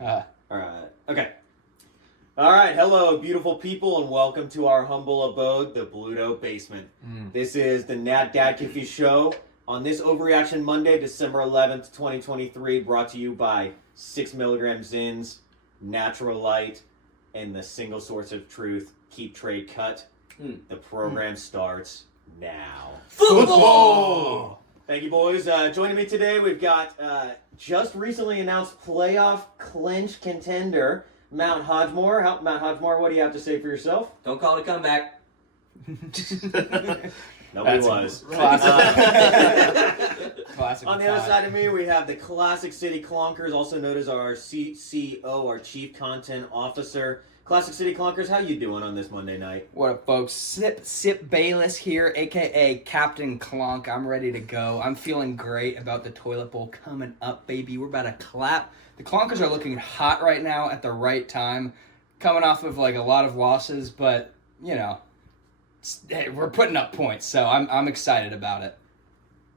All right. Okay. All right. Hello, beautiful people, and welcome to our humble abode, the Bluto Basement. This is the DadCafee show on this Overreaction Monday, December 11th, 2023, brought to you by 6 milligram Zins, Natural Light, and the single source of truth, Keep Trade Cut. The program starts now. Football! Thank you, boys. Joining me today, we've got just recently announced playoff clinch contender, Mount Hodgemore. Mount Hodgemore, what do you have to say for yourself? Don't call it a comeback. Nobody was. Classic. On the other side of me, we have the Classic City Clonkers, also known as our CCO, our Chief Content Officer. Classic City Clonkers, how you doing on this Monday night? What up, folks? Sip Bayless here, a.k.a. Captain Clonk. I'm ready to go. I'm feeling great about the toilet bowl coming up, baby. We're about to clap. The Clonkers are looking hot right now at the right time, coming off of like a lot of losses, but, you know, we're putting up points, so I'm excited about it.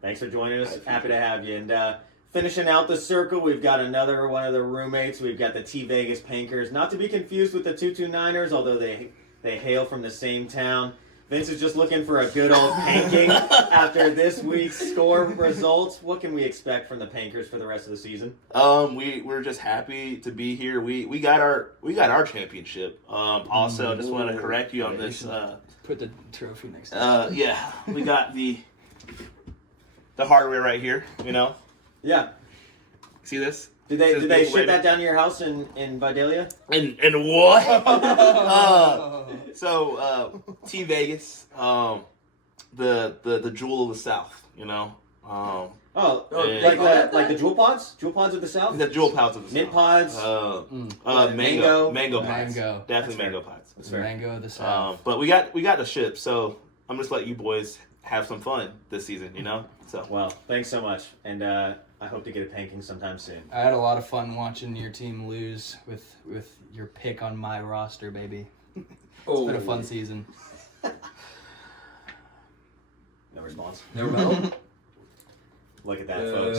Thanks for joining us. Happy to have you. And finishing out the circle, we've got another one of the roommates. We've got the T Vegas Pankers, not to be confused with the 229ers, although they hail from the same town. Vince is just looking for a good old panking after this week's score results. What can we expect from the Pankers for the rest of the season? We're just happy to be here. We got our championship. Also, just want to correct you on this. Put the trophy next to it. Yeah, we got the hardware right here. You know. Yeah. See this? Did they ship that down to your house in Vidalia? And what? T Vegas, the jewel of the South, you know. Like the jewel pods of the South. The jewel pods of the Mint South. pods. Mango pods. Mango. Definitely mango pods. That's fair. Mango of the South. But we got the ship, so I'm just letting you boys have some fun this season, you know. So well, thanks so much, and I hope to get a panking sometime soon. I had a lot of fun watching your team lose with your pick on my roster, baby. It's been a fun season. No response. No rebuttal? Look at that, folks.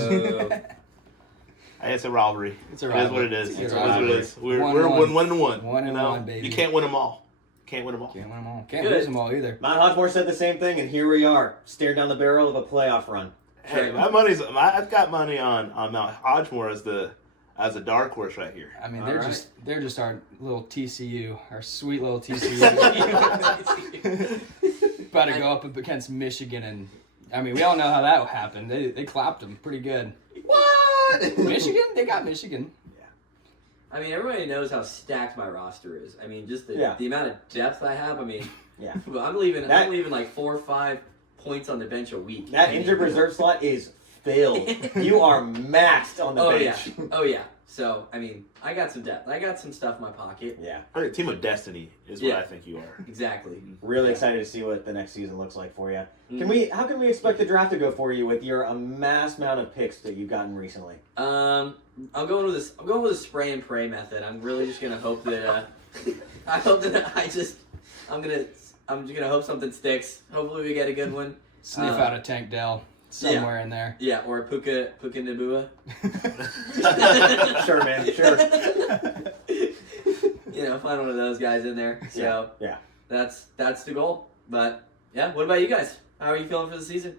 It's a rivalry. It's a It is rivalry. what it is. It's It is a what it rivalry. is. We're 1-1. 1-1. One and you know? one, baby. You can't win them all. Can't win them all. Can't win them all. Can't Good. lose them all either. Mount Hodgemore said the same thing, and here we are, staring down the barrel of a playoff run. Hey, I've got money on Mount Hodgemore as a dark horse right here. I mean, All they're right. just our little TCU, our sweet little TCU. About to go up against Michigan, and I mean, we all know how that happened. They clapped them pretty good. What? Michigan? They got Michigan. I mean, everybody knows how stacked my roster is. I mean, just the amount of depth I have. I mean, Yeah. I'm leaving like 4 or 5 points on the bench a week. That injured reserve slot is filled. You are maxed on the bench. Oh yeah. So I mean, I got some depth. I got some stuff in my pocket. Yeah. A team of destiny is what I think you are. Exactly. Really excited to see what the next season looks like for you. How can we expect the draft to go for you with your amassed amount of picks that you've gotten recently? I'm going with a spray and pray method. I'm really just gonna hope that I'm just gonna hope something sticks. Hopefully we get a good one. Sniff out a Tank Dell somewhere in there. Yeah, or Puka Nabua. Sure, man. Sure. Find one of those guys in there. So yeah. that's the goal. But yeah, what about you guys? How are you feeling for the season?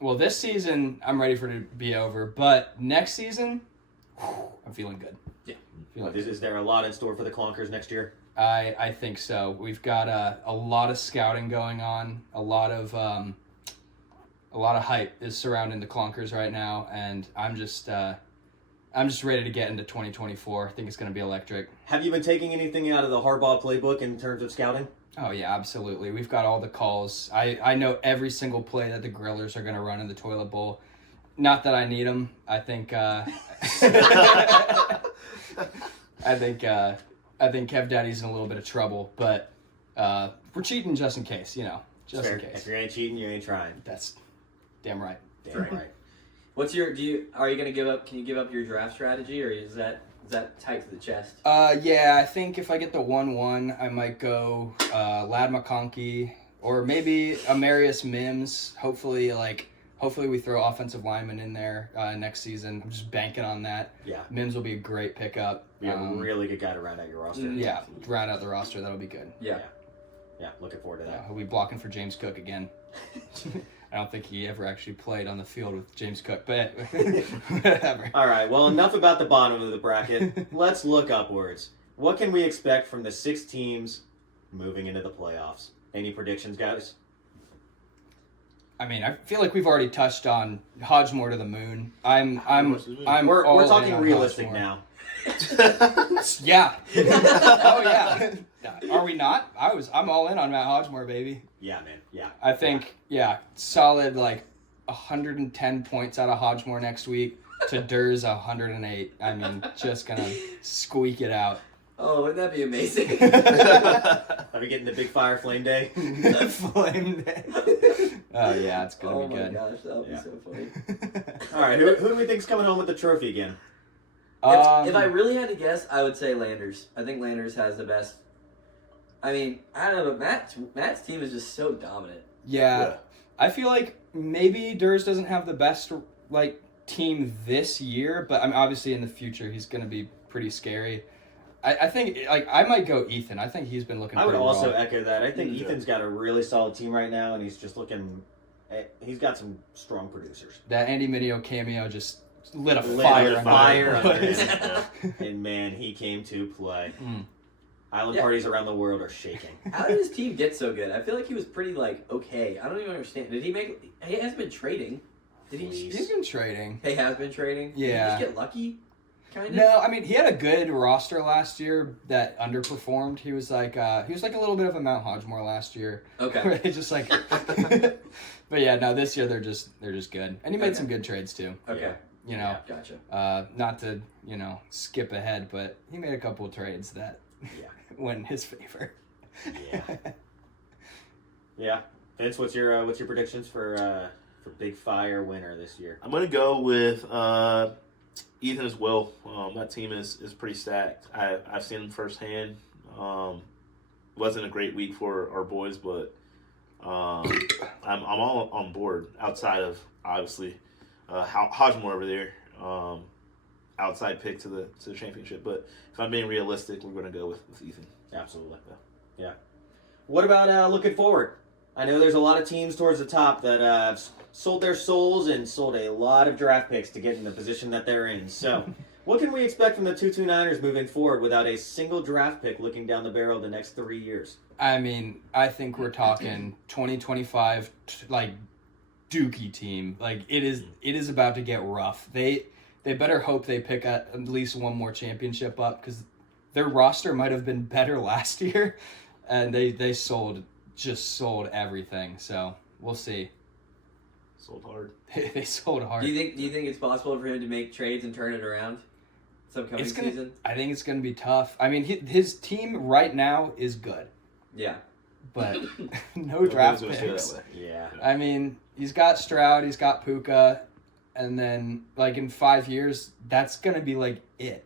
Well, this season I'm ready for it to be over, but next season, I'm feeling good. Yeah. Is there a lot in store for the Clonkers next year? I think so. We've got a lot of scouting going on. A lot of hype is surrounding the Clonkers right now, and I'm just ready to get into 2024. I think it's going to be electric. Have you been taking anything out of the Harbaugh playbook in terms of scouting? Oh yeah, absolutely. We've got all the calls. I know every single play that the Grillers are going to run in the toilet bowl. Not that I need them. I think I think Kev Daddy's in a little bit of trouble, but we're cheating just in case, just in case. If you ain't cheating, you ain't trying. That's damn right. Damn right. Are you gonna give up? Can you give up your draft strategy, or is that tight to the chest? Yeah, I think if I get the 1-1, I might go Lad McConkey or maybe Amarius Mims. Hopefully, like Hopefully we throw offensive linemen in there next season. I'm just banking on that. Yeah. Mims will be a great pickup. Be a really good guy to round out your roster. Yeah, round out the roster. That'll be good. Yeah. Yeah, looking forward to that. He'll be blocking for James Cook again. I don't think he ever actually played on the field with James Cook, but whatever. All right, well, enough about the bottom of the bracket. Let's look upwards. What can we expect from the 6 teams moving into the playoffs? Any predictions, guys? I mean, I feel like we've already touched on Hodgemore to the moon. I'm We're all talking in on realistic Hodgemore. now. Yeah. Oh yeah. Are we not? I'm all in on Matt Hodgemore, baby. Yeah, man. Yeah. I think solid like 110 points out of Hodgemore next week to Durr's 108. I mean, just gonna squeak it out. Oh, wouldn't that be amazing? Are we getting the big fire flame day? Flame day. Oh yeah, it's gonna be good. Oh my gosh, that would be so funny. All right, who do we think's coming home with the trophy again? If I really had to guess, I would say Landers. I think Landers has the best. I mean, I don't know, but Matt's team is just so dominant. Yeah. I feel like maybe Durr's doesn't have the best like team this year, but I mean, obviously in the future he's gonna be pretty scary. I think like I might go Ethan. I think he's been looking. I would pretty also raw. echo that. I think Ethan's got a really solid team right now, and he's just looking. He's got some strong producers. That Andy Mineo cameo just lit a Lit fire. a fire under under it. him. And man, he came to play. Mm. Island parties around the world are shaking. How did his team get so good? I feel like he was pretty like okay. I don't even understand. Did he make? He has been trading. Did he? He's been trading. He has been trading. Did he Yeah. just get lucky. Kind of. No, I mean he had a good roster last year that underperformed. He was like a little bit of a Mount Hodgemore last year. Okay. Where they just like. But yeah, no, this year they're just good, and he made some good trades too. Okay. You know, Gotcha. not to skip ahead, but he made a couple of trades that went in his favor. Yeah. Yeah. Vince, what's your predictions for Big Fire winner this year? I'm gonna go with Ethan as well. That team is pretty stacked. I've seen them firsthand. Wasn't a great week for our boys, but I'm all on board. Outside of obviously Hodgemore over there, outside pick to the championship. But if I'm being realistic, we're gonna go with Ethan. Absolutely. Yeah. What about looking forward? I know there's a lot of teams towards the top that have sold their souls and sold a lot of draft picks to get in the position that they're in. So, what can we expect from the 229ers moving forward without a single draft pick looking down the barrel the next 3 years? I mean, I think we're talking 2025 like Dookie team. Like it is about to get rough. They better hope they pick at least one more championship up because their roster might have been better last year, and they sold everything. So we'll see. Sold hard. They sold hard. Do you think it's possible for him to make trades and turn it around this upcoming season? I think it's gonna be tough. I mean, his team right now is good. Yeah. But no draft Nobody's gonna picks. say that way. Yeah. I mean, he's got Stroud, he's got Puka, and then like in 5 years, that's gonna be like it.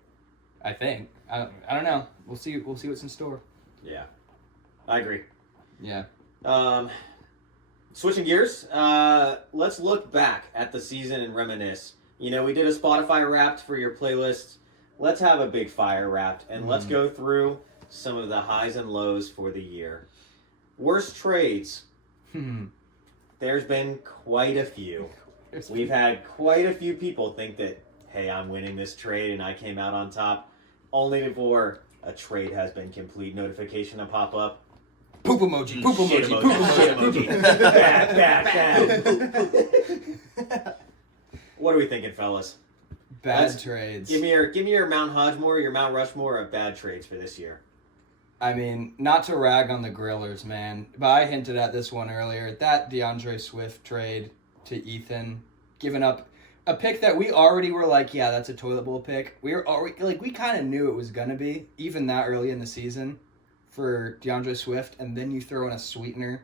I think. I don't know. We'll see what's in store. Yeah. I agree. Yeah. Switching gears, let's look back at the season and reminisce. You know, we did a Spotify Wrapped for your playlist. Let's have a Big Fire Wrapped, and let's go through some of the highs and lows for the year. Worst trades. There's been quite a few. We've had quite a few people think that, hey, I'm winning this trade and I came out on top, only before a trade has been complete notification to pop up. Poop emoji, poop Shit emoji, poop shit emoji. bad. What are we thinking, fellas? Bad trades. Give me your Mount Hodgemore, your Mount Rushmore of bad trades for this year. I mean, not to rag on the Grillers, man, but I hinted at this one earlier. That DeAndre Swift trade to Ethan, giving up a pick that we already were like, yeah, that's a toilet bowl pick. We were already like, we kind of knew it was gonna be, even that early in the season, for DeAndre Swift, and then you throw in a sweetener.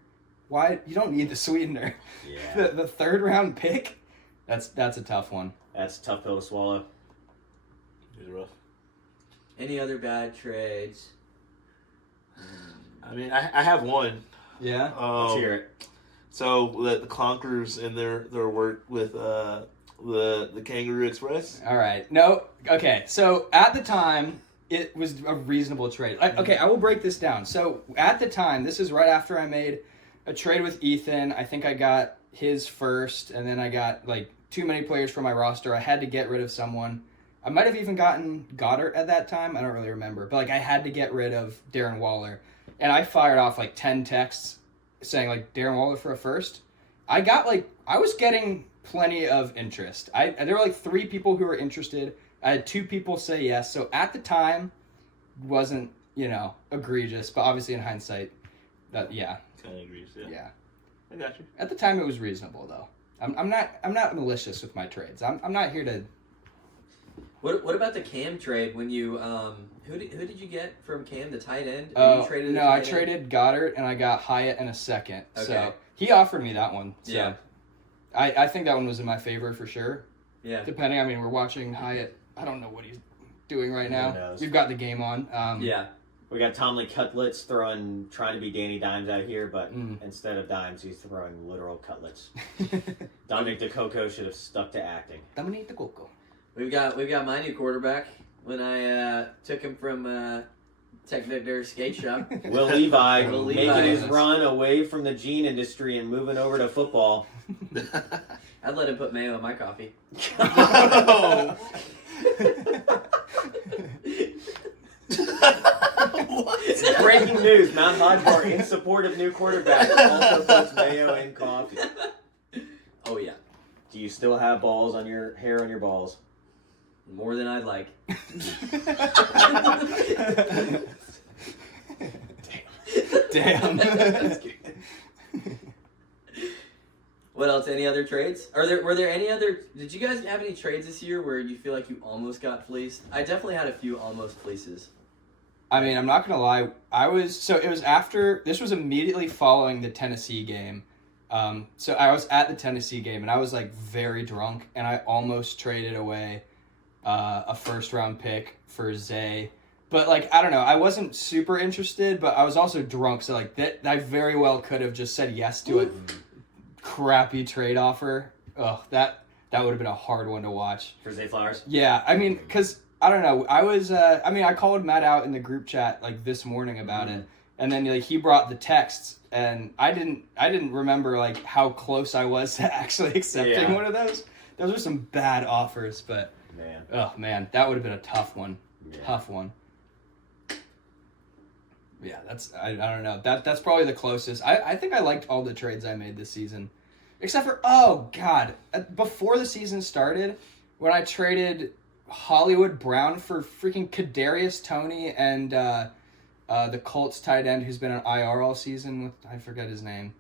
Why? You don't need the sweetener. Yeah. The third round pick. That's a tough one. That's a tough pill to swallow. It's rough. Any other bad trades? I mean, I have one. Yeah. Let's hear it. So the Clonkers and their work with the Kangaroo Express. All right. No. Okay. So at the time, it was a reasonable trade. Okay, I will break this down. So at the time, this is right after I made a trade with Ethan. I think I got his first, and then I got like too many players for my roster. I had to get rid of someone. I might have even gotten Goddard at that time. I don't really remember. But like I had to get rid of Darren Waller. And I fired off like 10 texts saying like Darren Waller for a first. I was getting plenty of interest. There were like 3 people who were interested. I had 2 people say yes. So at the time, wasn't, egregious. But obviously in hindsight, yeah. Kind of agrees. Yeah. I got you. At the time, it was reasonable though. I'm not malicious with my trades. I'm not here to. What about the Cam trade when you who did you get from Cam, the tight end? Oh no, I traded Goddard and I got Hyatt in a second. Okay. So he offered me that one. So Yeah. I think that one was in my favor for sure. Yeah. Depending, we're watching Hyatt. I don't know what he's doing right Who now. knows? We've got the game on. Yeah. We got Tomlin Cutlets trying to be Danny Dimes out here, but instead of dimes, he's throwing literal cutlets. Dominic DeCoco should have stuck to acting. Dominic DeCoco. We've got my new quarterback when I took him from Tech Victor Skate Shop. Will Levi Will making Levi. his run away from the jean industry and moving over to football. I'd let him put mayo in my coffee. Oh. Breaking news: Mount Hodgeport in support of new quarterback also puts mayo in coffee. Oh yeah, Do you still have balls on your hair on your balls? more than I'd like. Damn. What else? Any other trades? Were there any other? Did you guys have any trades this year where you feel like you almost got fleeced? I definitely had a few almost fleeces. I'm not gonna lie. This was immediately following the Tennessee game. So I was at the Tennessee game and I was like very drunk and I almost traded away a first round pick for Zay. But like I don't know, I wasn't super interested, but I was also drunk, so like that I very well could have just said yes to a crappy trade offer. Ugh, that would have been a hard one to watch. For Zay Flowers? Yeah, because I don't know. I was, I called Matt out in the group chat like this morning about it, and then like he brought the texts, and I didn't remember like how close I was to actually accepting one of those. Those are some bad offers, but man, that would have been a tough one. Yeah. Tough one. Yeah, I don't know. That's probably the closest. I think I liked all the trades I made this season, except for before the season started, when I traded Hollywood Brown for freaking Kadarius Toney and the Colts tight end who's been on IR all season. I forget his name.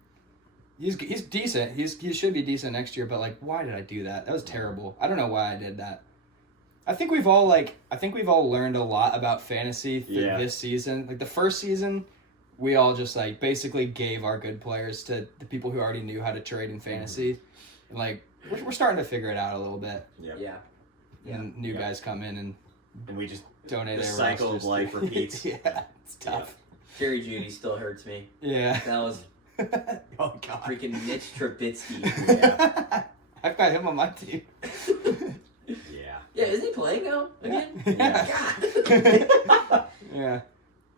He's decent. He should be decent next year. But like, why did I do that? That was terrible. I don't know why I did that. I think we've all learned a lot about fantasy this season. Like the first season, we all just like basically gave our good players to the people who already knew how to trade in fantasy, and like we're starting to figure it out a little bit. Yeah. And new guys come in and we just donate the their cycle rosters of life to- repeats. Yeah, it's tough. Jerry Judy still hurts me. Yeah. That was Oh god. freaking Mitch Trubisky. Yeah. I've got him on my team. Yeah. Yeah, isn't he playing now again? Yeah. God. Yeah.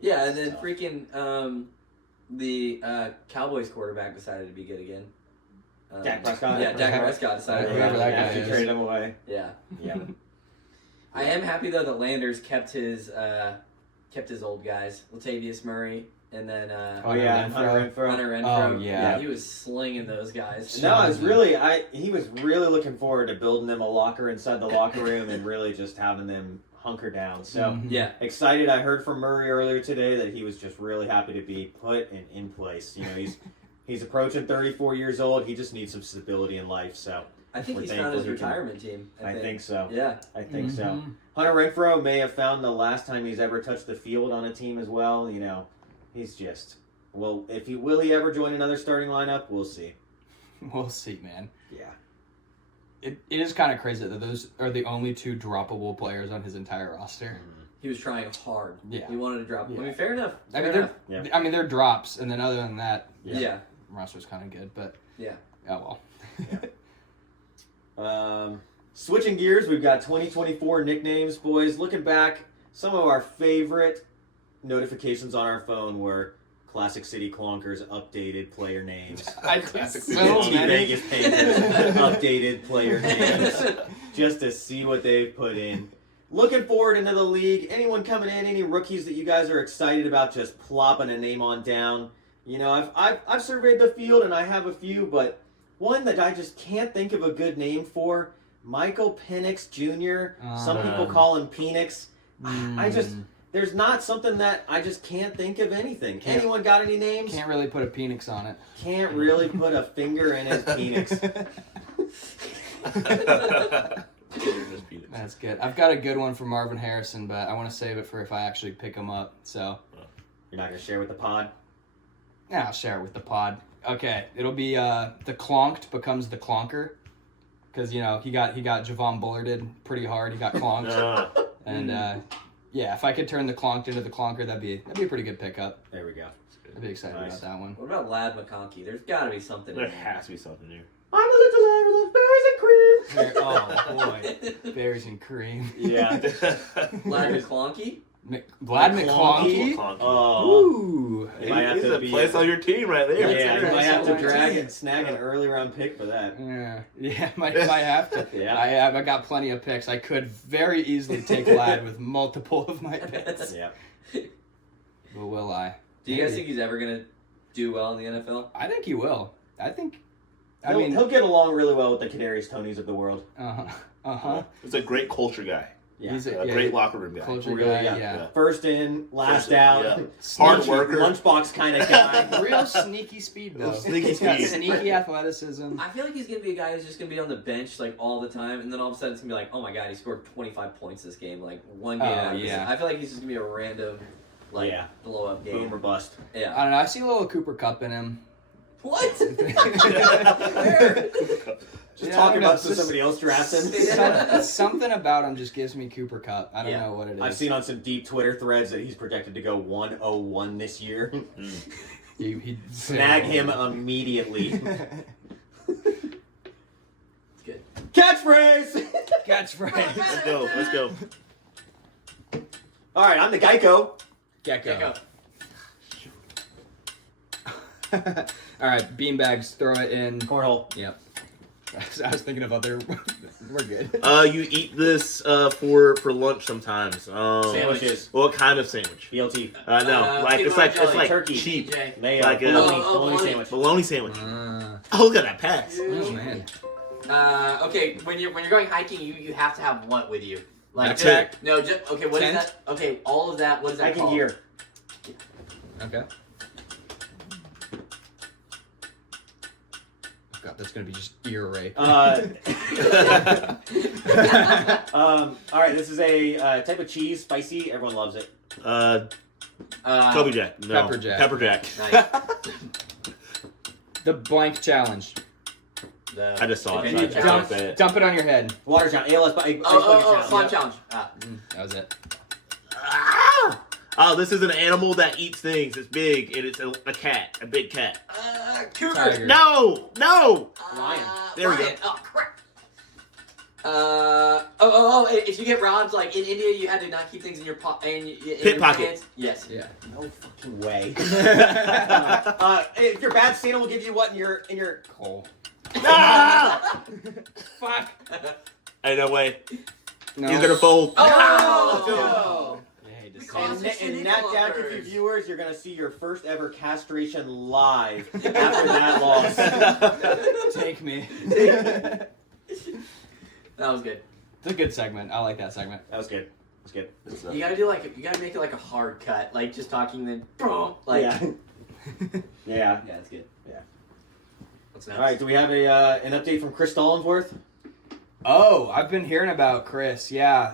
Yeah, and then freaking the Cowboys quarterback decided to be good again. Dak Prescott. Yeah, Dak Prescott decided. Whoever that guy After is. you traded him away. Yeah. Yeah. I am happy though that Landers kept his old guys, Latavius Murray, and then Hunter Renfro. Hunter Renfro. Oh, yeah. He was slinging those guys. No, he was really looking forward to building them a locker inside the locker room and really just having them hunker down. So Yeah. excited. I heard from Murray earlier today that he was just really happy to be put and in place. You know, he's approaching 34 years old. He just needs some stability in life. So I think We're he's found thankful his he can- retirement team. I think so. Yeah. I think so. Mhm. Hunter Renfro may have found the last time he's ever touched the field on a team as well. You know, he's just will he ever join another starting lineup? We'll see. We'll see, man. Yeah. It is kind of crazy that those are the only 2 droppable players on his entire roster. He was trying hard. Yeah. He wanted to drop. Yeah. I mean, fair enough. I Fair mean, enough. Yeah. they're drops, and then other than that, Yeah. roster's kind of good, but Yeah. Oh well. Switching gears, we've got 2024 nicknames, boys. Looking back, some of our favorite notifications on our phone were Classic City Clonkers updated player names. So many. Vegas Panthers updated player names, just to see what they've put in. Looking forward into the league. Anyone coming in? Any rookies that you guys are excited about? Just plopping a name on down. You know, I've surveyed the field and I have a few, but one that I just can't think of a good name for. Michael Penix Jr. Some people call him Penix. There's not something that I just can't think of anything. Anyone got any names? Can't really put a Penix on it. Can't really put a finger in his Penix. That's good. I've got a good one for Marvin Harrison, but I want to save it for if I actually pick him up. So You're not going to share with the pod? yeah, I'll share it with the pod. Okay, it'll be the Clonked becomes the Clonker. Because, you know, he got Javon Bullarded pretty hard. He got clonked. And, yeah, if I could turn the Clonked into the Clonker, that'd be a pretty good pickup. There we go. I'd be excited about that one. What about Lad McConkey? There's got to be something. There has to be something here. I'm a little lad who loves berries and cream. Oh, boy. Berries and cream. Yeah. Lad McClonky? Vlad McClonky? Oh. Ooh. You might have He's to a be place on your team right there. Yeah, you might have to That's right. snag an early round pick for that. Yeah, might have to. Yeah. I got plenty of picks. I could very easily take Lad with multiple of my picks. Yeah. But will I? Do you guys think he's ever going to do well in the NFL? I think he will. He'll get along really well with the Kadarius Tonys of the world. He's a great culture guy. Yeah. He's A great locker room guy. culture Really, guy. yeah. Yeah. First in, last First in, out. yeah. Hard worker. Lunchbox kind of guy. Real sneaky speed though. Sneaky He's got speed. sneaky athleticism. I feel like he's going to be a guy who's just going to be on the bench like all the time, and then all of a sudden it's going to be like, oh my god, he scored 25 points this game, like one game. out of this. yeah. I feel like he's just going to be a random, like, blow up game. Boom or bust. Yeah. I don't know. I see a little Cooper Cup in him. What? Where? Just Yeah, talking I don't know, about somebody else drafting. Something about him just gives me Cooper Cup. I don't know what it is. I've seen on some deep Twitter threads that he's projected to go 101 this year. He'd Snag him immediately. Good. Catchphrase! Catchphrase. Let's go. All right, I'm the Geico. Gecko. All right, beanbags. Throw it in. Cornhole. Yep. I was thinking of other. We're good. You eat this for lunch sometimes. Sandwiches. What kind of sandwich? BLT. No, like peanut it's butter like jelly, turkey. cheap, DJ. Mayo. Like a- bologna, Oh, bologna bologna. sandwich. bologna sandwich. Oh, look at that pass. Oh man. Okay, when you're going hiking, you have to have what with you? Like Backpack? No, just okay. What is Tent? that? Okay, all of that. What is that Hiking called? gear. Okay. God, that's gonna be just ear rape. All right, this is a type of cheese, spicy. Everyone loves it. Kobe Jack. No. Pepper Jack. Pepper Jack. Nice. The blank challenge. I just saw it. Okay, So I Dump, said it. dump it on your head. Water challenge. ALS. Slime challenge. That was it. Ah! Oh, this is an animal that eats things. It's big, and it's a cat, a big cat. Cougar. Tiger. No! Lion. There we go. Lion. Oh crap. If you get robbed, like in India, you had to not keep things in your Pickpocket. hands. Yes. Yeah. No fucking way. If you're bad, Santa will give you what in your Cole. Ah! Fuck. Hey, no way. No. He's gonna fold. Oh! Yeah, just Because- And Nat DadCafee viewers, you're gonna see your first ever castration live after that loss. take me. That was good. It's a good segment. I like that segment. That was good. That's good. You gotta make it like a hard cut, like just talking then like yeah. Yeah. that's good. Yeah. What's next? All right. Do we have an update from Chris Stallensworth? Oh, I've been hearing about Chris. Yeah.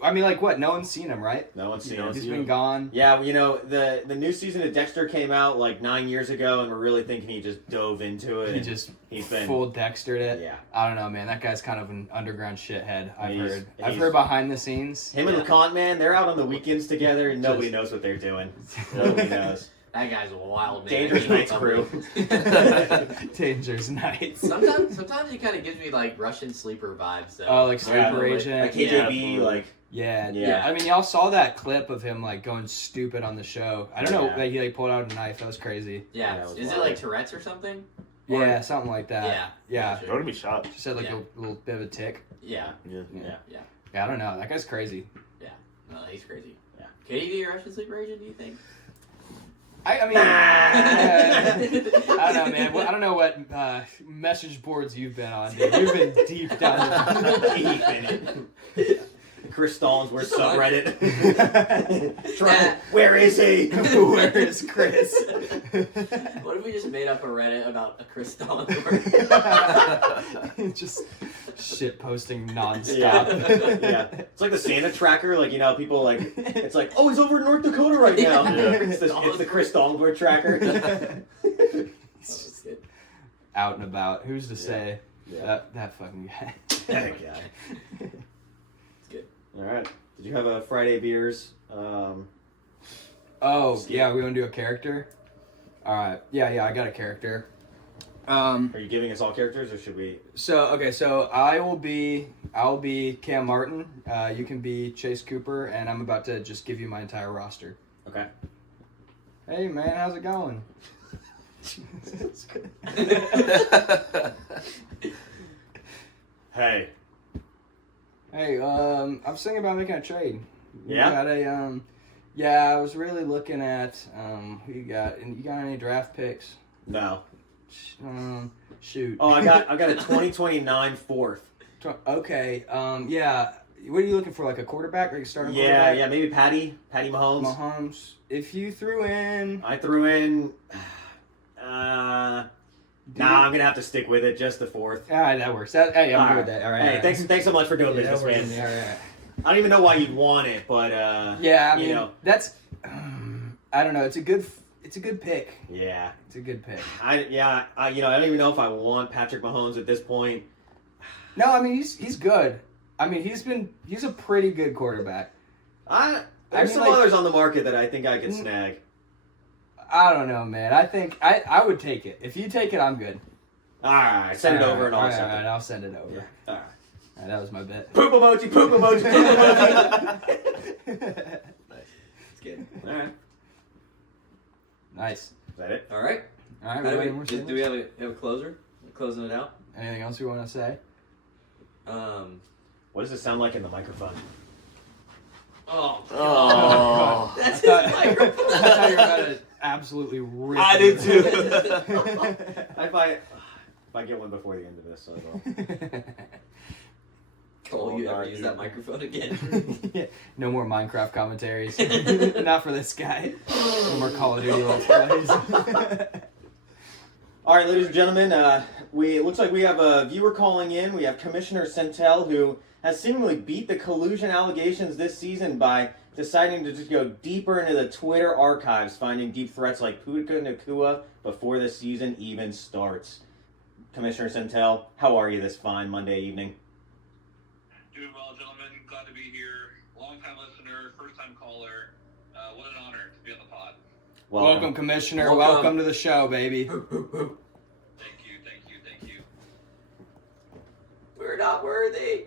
I mean, like what? No one's seen him, right? No one's seen No him. one's He's seen been him. gone. Yeah, well, you know, the new season of Dexter came out like 9 years ago, and we're really thinking he just dove into it. He and just he's been full Dextered it. yeah. I don't know, man. That guy's kind of an underground shithead. I've He's- heard behind the scenes. Him and LeConte, man, they're out on the weekends together, and nobody knows what they're doing. Nobody knows. That guy's a wild man. Dangerous Knights crew. Dangerous Knights. Sometimes he kind of gives me like Russian sleeper vibes. Though. Oh, like sleeper Yeah, agent. Like KJB, like Yeah. Yeah. I mean, y'all saw that clip of him like going stupid on the show. I don't know, Yeah. like he like pulled out a knife. That was crazy. Yeah. that was Is it wild. like Tourette's or something? Yeah, something like that. Yeah. Yeah. Don't be shocked. Just had like Yeah. a little bit of a tick. Yeah. Yeah. Yeah, I don't know. That guy's crazy. No, he's crazy. Yeah. Can he be a Russian sleeper agent? Do you think? I mean, I don't know, man. Well, I don't know what message boards you've been on, dude. You've been deep down. deep in it. Chris Stallings, where's subreddit? Where is he? Where is Chris? What if we just made up a Reddit about a Chris Stallings? Just shit posting nonstop. Yeah. It's like the Santa tracker, like, you know, people like, it's like, oh, he's over in North Dakota right now. Yeah. It's the Chris Stallings tracker. Out and about. Who's to say? Yeah. That fucking guy. That guy. It's good. All right. Did you have a Friday beers? Oh, yeah, we want to do a character? Alright. Yeah, I got a character. Are you giving us all characters, or should we? So I'll be Cam Martin. You can be Chase Cooper, and I'm about to just give you my entire roster. Okay. Hey man, how's it going? Hey. Hey, I'm thinking about making a trade. Yeah? Got a yeah, I was really looking at who you got. And you got any draft picks? No. Shoot. Oh, I got a 2029 fourth. Okay. Yeah. What are you looking for? Like a quarterback, like a starting Yeah, quarterback? yeah, maybe Patty Mahomes. Mahomes. If you threw in, I threw in. Nah, I'm gonna have to stick with it. Just the fourth. all right, that works. Hey, I'm All good right. with that. All right. Hey, all right. thanks so much for doing Yeah, business, that works man. with me. All right. I don't even know why you'd want it, but Yeah, I mean, you know. that's. I don't know. It's a good pick. Yeah. It's a good pick. I don't even know if I want Patrick Mahomes at this point. No, I mean he's good. I mean he's a pretty good quarterback. There's mean, some like- others on the market that I think I could snag. I don't know, man. I think I would take it. If you take it, I'm good. All right, send it over and I'll all accept right, it. I'll send it over. Yeah. All right. All right, that was my bet. Poop emoji, poop emoji, poop emoji. It's good. All right. Nice. Is that it? All right. All right. How do wait, we, we're do we have a closer? Closing it out. Anything else you want to say? What does it sound like in the microphone? Oh. Oh. That's I his thought- microphone. I thought you were about to absolutely rip. I it. did too. If I get one before the end of this, I will. Cole, you Oh, ever God, use dude. that microphone again? Yeah, no more Minecraft commentaries. Not for this guy. No more Call of Duty Let's Plays. All right, ladies and gentlemen, it looks like we have a viewer calling in. We have Commissioner Centel, who has seemingly beat the collusion allegations this season by deciding to just go deeper into the Twitter archives, finding deep threats like Puka Nakua before the season even starts. Commissioner Centel, how are you this fine Monday evening? Doing well, gentlemen. Glad to be here. Long-time listener, first-time caller. What an honor to be on the pod. Welcome, Commissioner. Welcome. Welcome to the show, baby. Thank you. We're not worthy.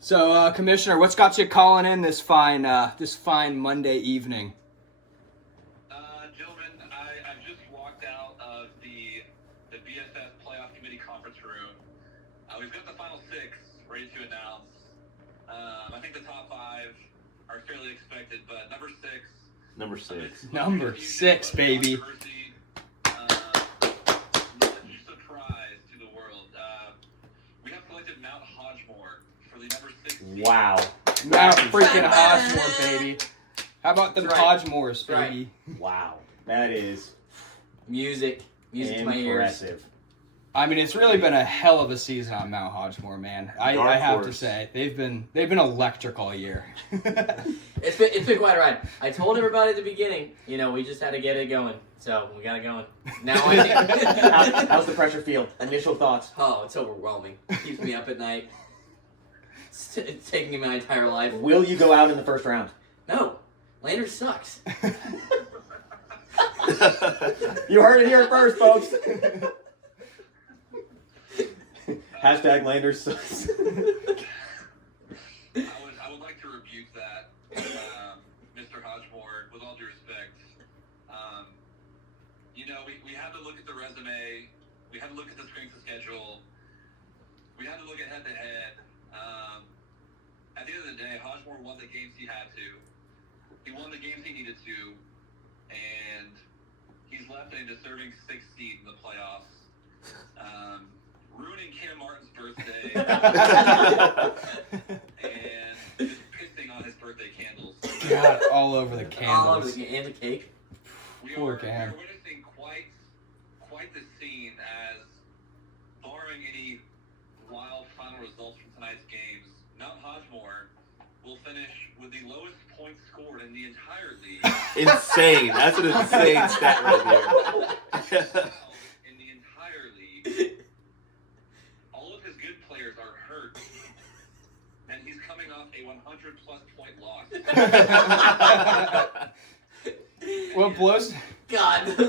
So, Commissioner, what's got you calling in this fine Monday evening? Gentlemen, I've just walked out of the BSS playoff committee conference room. We've got the final six ready to announce. I think the top five are fairly expected, but number six. Number 6. Number 6, baby. Surprise to the world. We have selected Mount Hodgemore for the number 6 seed. Wow. Mount freaking Hodgemore, baby. How about them That's right. Hodgemores, That's baby? Wow. That is Music to my ears. impressive. I mean, it's really been a hell of a season on Mount Hodgemore, man. I Dark have to horse. say they've been electric all year. It's been quite a ride. I told everybody at the beginning, we just had to get it going. So we got it going. Now I think. How's the pressure feel? Initial thoughts? Oh, it's overwhelming. It keeps me up at night. It's taking me my entire life. Will you go out in the first round? No, Landers sucks. You heard it here first, folks. Hashtag Landers sucks. I would like to rebuke that, Mr. Hodgemore, with all due respect. We had to look at the resume. We had to look at the strength of schedule. We had to look at head-to-head. At the end of the day, Hodgemore won the games he had to. He won the games he needed to. And he's left a deserving 6th seed in the playoffs. Ruining Cam Martin's birthday. And just pissing on his birthday candles. God, all over the All over candles. and the cake. We Poor are Cam. witnessing quite the scene as, barring any wild final results from tonight's games, Mount Hodgemore will finish with the lowest points scored in the entire league. Insane. That's an insane stat right there. In the entire league. All of his good players are hurt. And he's coming off a 100-plus point loss.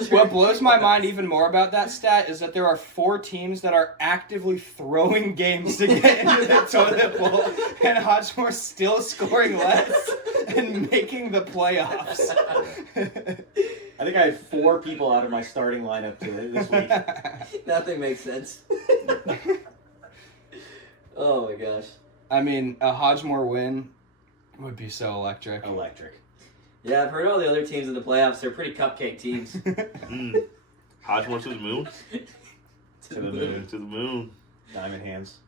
What blows my mind even more about that stat is that there are 4 teams that are actively throwing games to get into the toilet bowl, and Hodgemore's still scoring less and making the playoffs. I think I had 4 people out of my starting lineup this week. Nothing makes sense. Oh my gosh. I mean, a Hodgemore win would be so electric. Electric. Yeah, I've heard all the other teams in the playoffs. They're pretty cupcake teams. Hodgemore to the moon. To the moon. To the moon. Diamond hands.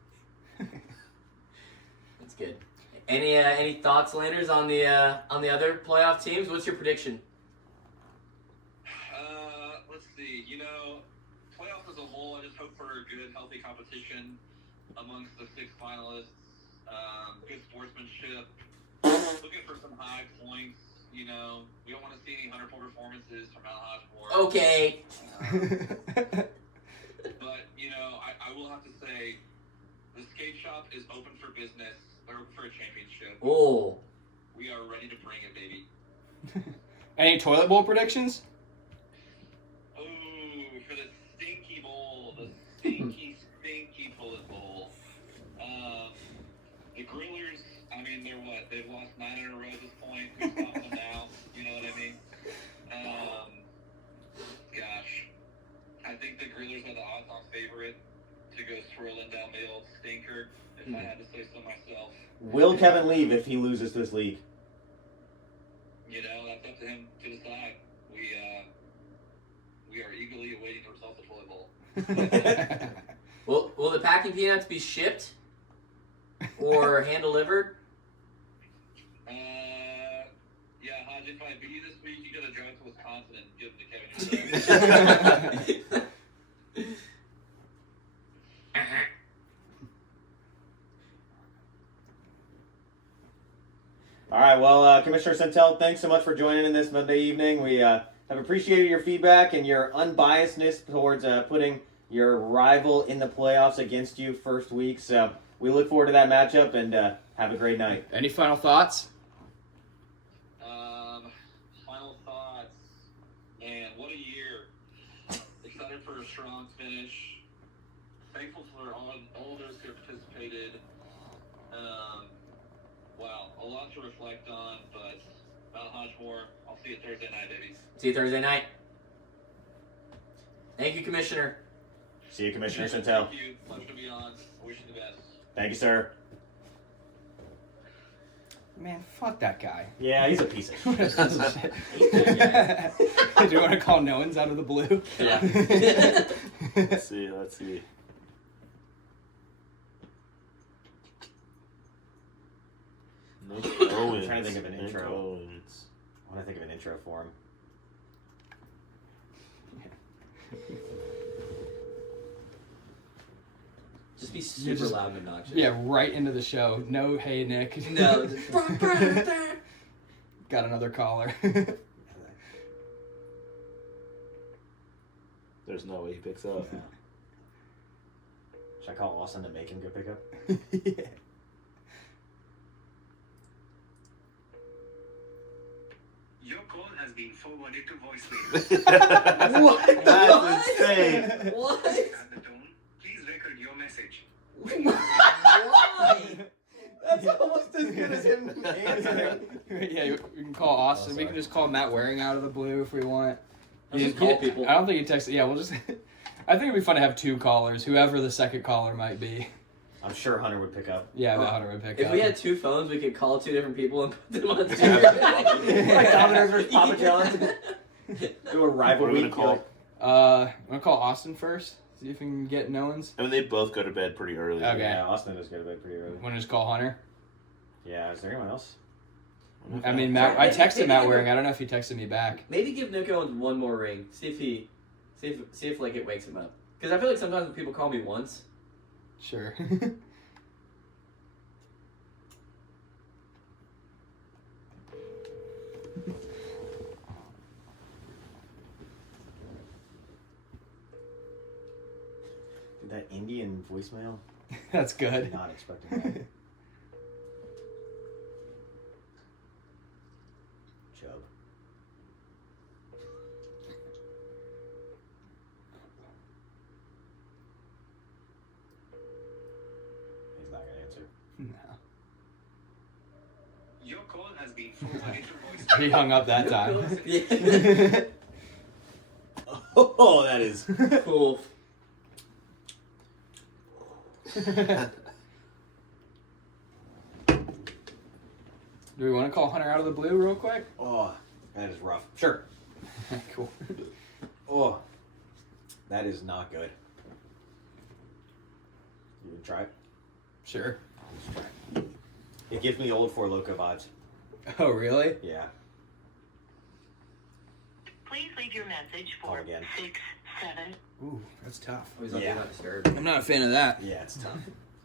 That's good. Any thoughts, Landers, on the other playoff teams? What's your prediction? Let's see. Playoffs as a whole, I just hope for a good, healthy competition amongst the 6 finalists. Good sportsmanship. Looking for some high points. We don't want to see any 100-point performances from Mount Hodgemore. Okay. But, I will have to say, the skate shop is open for business. They're open for a championship. Oh. We are ready to bring it, baby. Any toilet bowl predictions? Oh, for the stinky bowl. The stinky toilet bowl. The Grillers, they're what? They've lost 9 in a row at this point. Who's stopping them now? You know what I mean? Gosh. I think the Grillers are the odds-on favorite to go swirling down the old stinker, if I had to say so myself. Will Kevin leave if he loses this league? That's up to him to decide. We are eagerly awaiting the results of the toilet bowl. Will the packing peanuts be shipped or hand-delivered? Yeah, Hodge, if I beat you this week, you gotta drive to Wisconsin and give them to Kevin. All right, well, Commissioner Centel, thanks so much for joining in this Monday evening. We have appreciated your feedback and your unbiasedness towards putting your rival in the playoffs against you first week. So we look forward to that matchup, and have a great night. Any final thoughts? Final thoughts. Man, what a year. Excited for a strong finish. Thankful for all those who participated. Wow, a lot to reflect on, but Mount Hodgemore, I'll see you Thursday night, baby. See you Thursday night. Thank you, Commissioner. See you, Commissioner Centel. Thank you. Pleasure to be on. I wish you the best. Thank you, sir. Man, fuck that guy. Yeah, he's a piece of shit. Do you want to call Noens out of the blue? Yeah. Let's see. Nick Owens. I'm trying to think of an Nick intro. Owens. I want to think of an intro for him. Just be super just- loud and obnoxious. Yeah, right into the show. No, hey, Nick. No. Just Got another caller. There's no way he picks up. Should I call Austin to make him go pick up? Your call has been forwarded to voicemail. What? That's insane. What? At the tone, please record your message. Why? That's almost as good as him answering. Yeah, we can call Austin. We can just call Matt Waring out of the blue if we want. Let's just call people. I don't think he texted. Yeah, we'll just. I think it'd be fun to have 2 callers, whoever the second caller might be. I'm sure Hunter would pick up. Yeah, that Hunter would pick If up. we had 2 phones, we could call 2 different people and put them on Like two. Domino's versus Papa John's. Do a rival What are we week. gonna call? I'm gonna call Austin first. See if we can get no one's. I mean, they both go to bed pretty early. Okay. Yeah, Austin does go to bed pretty early. Want to just call Hunter? Yeah, is there anyone else? I mean, Matt. I texted Matt Waring. I don't know if he texted me back. Maybe give Nick Owens one more ring. See if like it wakes him up. Because I feel like sometimes when people call me once. Sure. That Indian voicemail? That's good. Not expecting that. Chubb. He's not gonna answer. No. Your call has been forwarded to voicemail. He hung up that time. Yeah. Oh, that is. Cool. Do we want to call Hunter out of the blue real quick? Oh, that is rough. Sure. Cool. Oh, that is not good. You can try it. Sure. Let's try it. It gives me old Four Loko vibes. Oh, really? Yeah. Please leave your message Call for again. 67. Ooh, that's tough. Always like Yeah. do not disturb. I'm not a fan of that. Yeah, it's tough.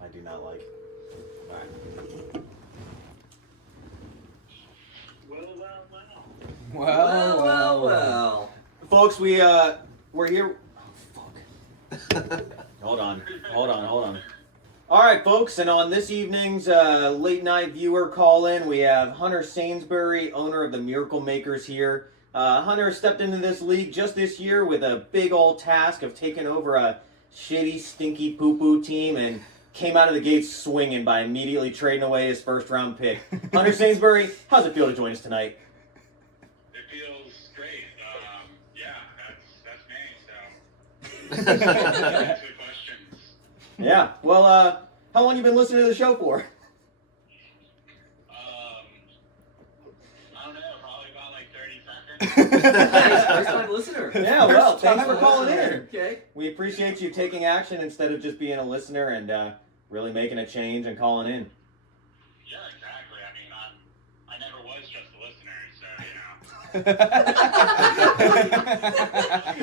I do not like. All right. Well. Folks, we're here. Oh, fuck. Hold on. All right, folks, and on this evening's late night viewer call in, we have Hunter Sainsbury, owner of the Miracle Makers here. Hunter stepped into this league just this year with a big old task of taking over a shitty, stinky poo-poo team and came out of the gates swinging by immediately trading away his first-round pick. Hunter Sainsbury, how's it feel to join us tonight? It feels great. Yeah, that's me. So, two questions. Yeah. Well, how long you been listening to the show for? I don't know, probably about like 30 seconds. Nice, first time listener. Yeah, well, thanks for First calling time in. listener. Okay. We appreciate you taking action instead of just being a listener and really making a change and calling in. Yeah, exactly. I never was just a listener, so,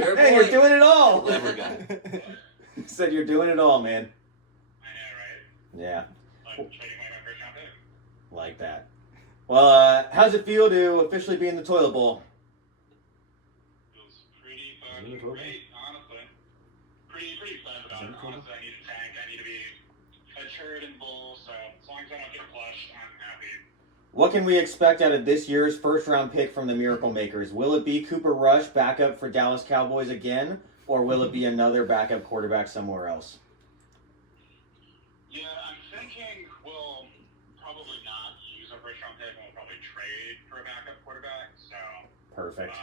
Fair Hey, point. you're doing it all. Clever guy. Said you're doing it all, man. I know, right? Yeah, I'm trading away my first round pick. like that. Well, how's it feel to officially be in the toilet bowl? Feels pretty Is it fucking cool? great, honestly. Pretty excited about Is it. it cool? Honestly, I need a tank. I need to be a turd and bull, so as long as I don't get flushed, I'm happy. What can we expect out of this year's first-round pick from the Miracle Makers? Will it be Cooper Rush backup for Dallas Cowboys again, or will it be another backup quarterback somewhere else? Yeah, I'm thinking we'll probably not use a first round pick and we'll probably trade for a backup quarterback. So, Perfect.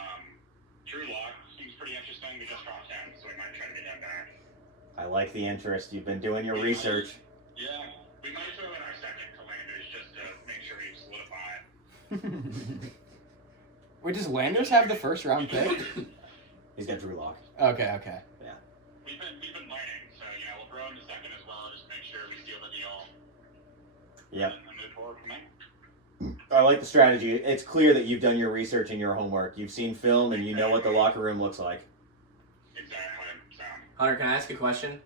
Drew Lock seems pretty interesting. We just dropped him, so we might try to get him back. I like the interest. You've been doing your research. Yeah, we might throw in our second to Landers just to make sure we solidify. Wait, does Landers have the first round pick? He's got Drew Lock. Okay. We've been learning, so we'll throw in the second as well, just make sure we seal the deal. Yep. And move forward from there. I like the strategy. It's clear that you've done your research and your homework. You've seen film and you know what the locker room looks like. Exactly. So, Hunter, can I ask a question?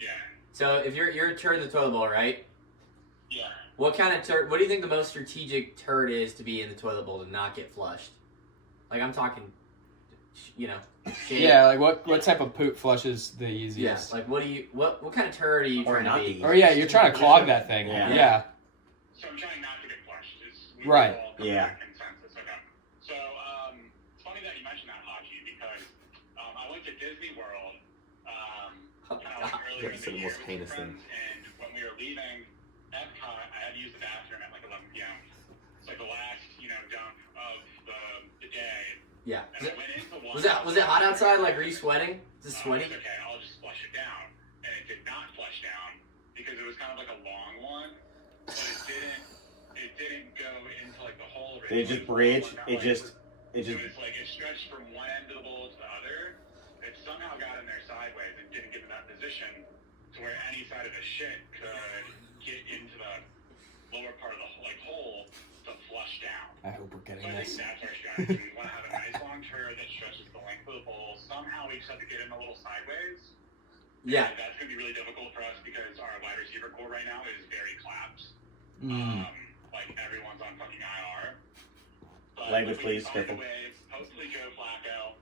yeah. So if you're a turd in the toilet bowl, right? Yeah. What kind of turd? What do you think the most strategic turd is to be in the toilet bowl to not get flushed? Like I'm talking, shit. Yeah, like what type of poop flushes the Yeah. easiest? Like what kind of turd are you Or trying not to the be? Or yeah, you're trying to clog that thing. Yeah. Yeah. So I'm trying not to get flushed. We Right. all come to Yeah. that consensus. Okay. So to Disney World. Oh, Kind of like God. earlier in That's the the year most with heinous some friends, and when we were leaving Epcot, I had to use the bathroom at like 11 p.m. It's like the last, dump of the day. Yeah. And I went into one. Was it hot outside? Like, were you sweating? Is it sweaty? It's okay, I'll just flush it down. And it did not flush down because it was kind of like a long one, but it didn't go into like the hole. They just bridged. It just. It was like it stretched from one end of the bowl to the other. It somehow got in there sideways and didn't get in that position to where any side of the shit could get into the lower part of the hole to flush down. I hope we're getting So I this. think that's our strategy. We want to have a nice long turd that stretches the length of the bowl. Somehow we just have to get in a little sideways. Yeah. And that's going to be really difficult for us because our wide receiver core right now is very collapsed. Like everyone's on fucking IR. But Language, if we please. can find a Careful. way, hopefully Joe Flacco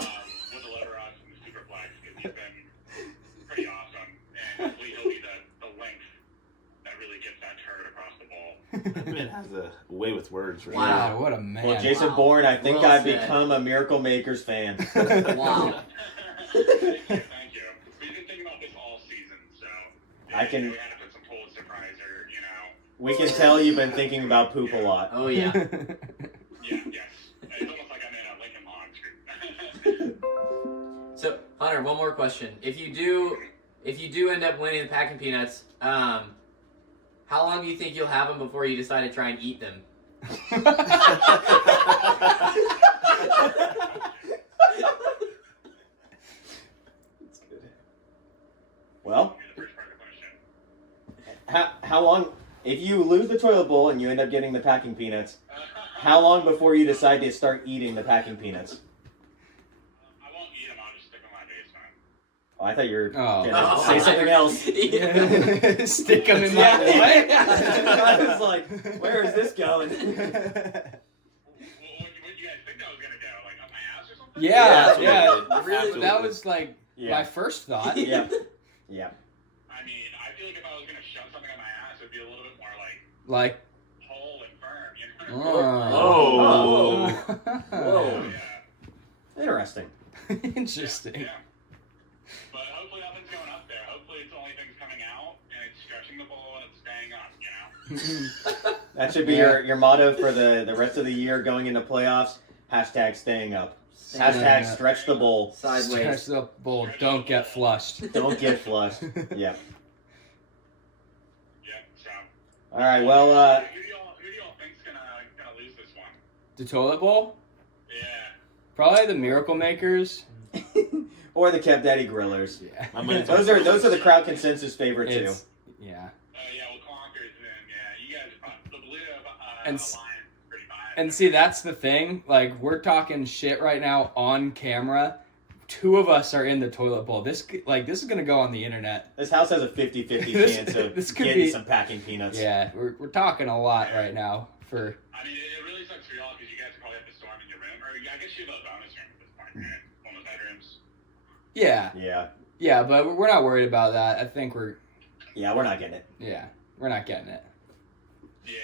will deliver us in the Superflex because he's been pretty awesome. And hopefully he'll be the length that really gets that turd across the bowl. That man has a way with words. For Wow. Yeah, what a man. Well, Jason Wow. Bourne, I think Well I've said. become a Miracle Makers fan. Wow. Thank you. We've been thinking about this all season, so I can- we had to put some Pulitzer Prize or We can tell you've been thinking about poop a lot. Oh, yeah. yes. It's almost like I'm in a Lincoln Lawn screen. So, Hunter, one more question. If you do end up winning the Packing Peanuts, how long do you think you'll have them before you decide to try and eat them? Well, The first part of the question. how long? If you lose the toilet bowl and you end up getting the packing peanuts, how long before you decide to start eating the packing peanuts? I won't eat them. I'll just stick them in my basement. Oh, I thought you were Oh. gonna say something else. Stick them in my what? I was like, where is this going? What do you guys think that was gonna go? Like up my ass or something? Yeah, Yeah, yeah. absolutely. That was like Yeah. my first thought. Yeah. Yeah. I mean, I feel like if I was gonna shove something up my ass, it'd be a little bit more like Like, whole and firm, you know? Oh. Whoa. Yeah. Interesting. Interesting. Yeah. But hopefully nothing's going up there. Hopefully it's only things coming out and it's stretching the bowl and it's staying up, you know? That should be Yeah. your motto for the rest of the year going into playoffs. Hashtag staying up. Hashtag Yeah. stretch the bowl. Stretch Sideways. the bowl. Don't get flushed. Don't get flushed. Yep. Yeah, so. All right. Well, Who do y'all think's gonna lose this one? The toilet bowl? Yeah. Probably the Miracle Makers. or the Kev Daddy Grillers. Yeah. I'm gonna Those are the crowd consensus favorite too. It's, yeah. Yeah, well, Clonkers then, yeah. You guys are probably, the Blue And Alliance pretty biased. And see, that's the thing. Like, we're talking shit right now on camera. Two of us are in the toilet bowl. This is gonna go on the internet. This house has a 50-50 This- chance of this could getting be- some packing peanuts. Yeah, we're talking a lot right now for. I mean, it really sucks for y'all because you guys probably have to storm in your room. Or I guess you have a bonus room at this point, right? One of the bedrooms. Yeah, Yeah. but we're not worried about that. I think we're We're not getting it. not getting it. Yeah.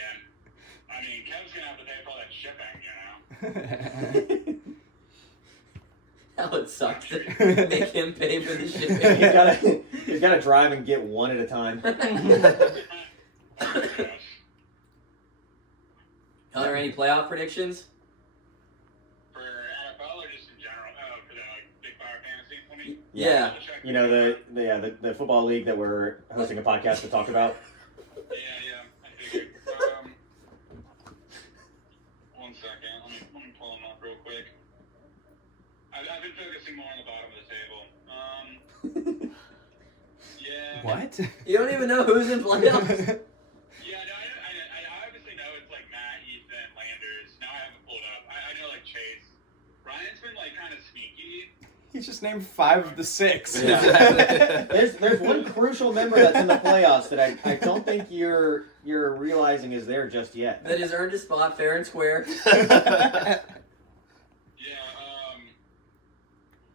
I mean, Kev's gonna have to pay for all that shipping, you know? That would suck to make him pay for the shipping. he's gotta drive and get one at a time. Oh my gosh. Hunter, any playoff predictions? For NFL or just in general? Oh, for the Big Fire Fantasy, I mean? Yeah. You know the football league that we're hosting a podcast to talk about. Yeah, I figured. One second, let me pull them up real quick. I've been focusing more on the bottom of the table. Yeah. What? You don't even know who's in playoffs. Yeah, no, I obviously know it's like Matt, Ethan, Landers. Now I haven't pulled up. I know like Chase. Ryan's been like kind of sneaky. He just named 5 of the 6. Yeah. There's one crucial member that's in the playoffs that I don't think you're realizing is there just yet. That has earned a spot fair and square. Yeah,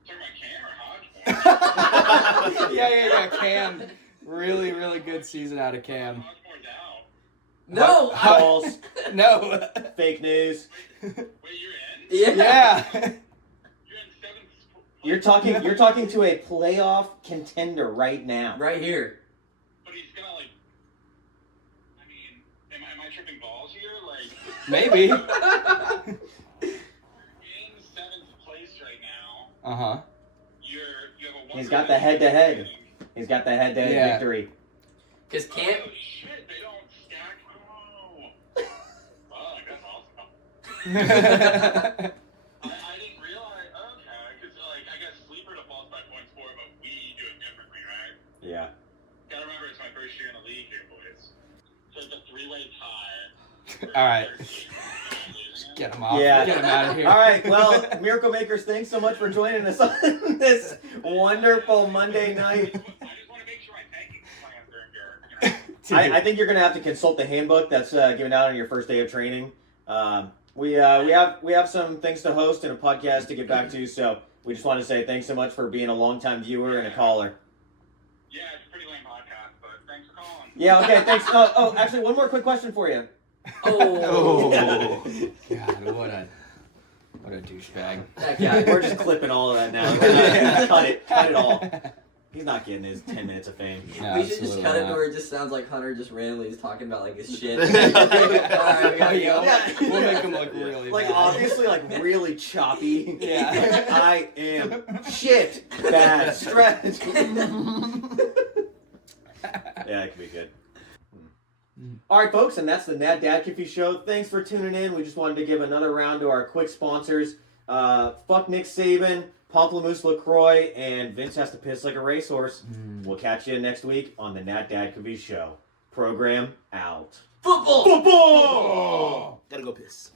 talking about Cam or Hodgmore? yeah. Cam, really good season out of Cam. Hodgmore's out. No! False, No. fake news. Wait, you're in? Yeah. Yeah. You're in You're talking to a playoff contender right now. Right here. But he's gonna like. I mean, am I tripping balls here? Like, Maybe. you're in 7th place right now. Uh-huh. You have a. He's got the head-to-head. He's got the head-to-head Yeah. victory. Because can't. Oh shit! They don't stack. Oh. Fuck, that's awesome. I didn't realize. Okay, because like I guess sleeper defaults by points for, but we do it differently, right? Yeah. Gotta remember, it's my first year in the league here, boys. So it's a 3-way tie. All right. Losing it. Get him off. Yeah. Get him out of here. All right, well, Miracle Makers, thanks so much for joining us on this wonderful Monday night. I just want to make sure my tanking plans are good. I think you're gonna have to consult the handbook that's given out on your first day of training. We have some things to host and a podcast to get back to, so we just want to say thanks so much for being a longtime viewer and a caller. Yeah, it's a pretty lame podcast, but thanks for calling. Yeah, okay, thanks. Oh, actually, one more quick question for you. Oh. God, what a douchebag. That guy. We're just clipping all of that now. Cut it all. He's not getting his 10 minutes of fame. No, We should just absolutely cut it not. to where it just sounds like Hunter just randomly is talking about like his shit. Alright, we gotta go. Yeah. We'll make him look really Like bad. obviously like really choppy. Yeah. I am shit bad stressed. Yeah, it could be good. All right, folks, and that's the DadCafee show. Thanks for tuning in. We just wanted to give another round to our quick sponsors. Fuck Nick Saban, Pamplemousse LaCroix, and Vince has to piss like a racehorse. We'll catch you next week on the DadCafee show. Program out. Football! Football! Gotta go piss.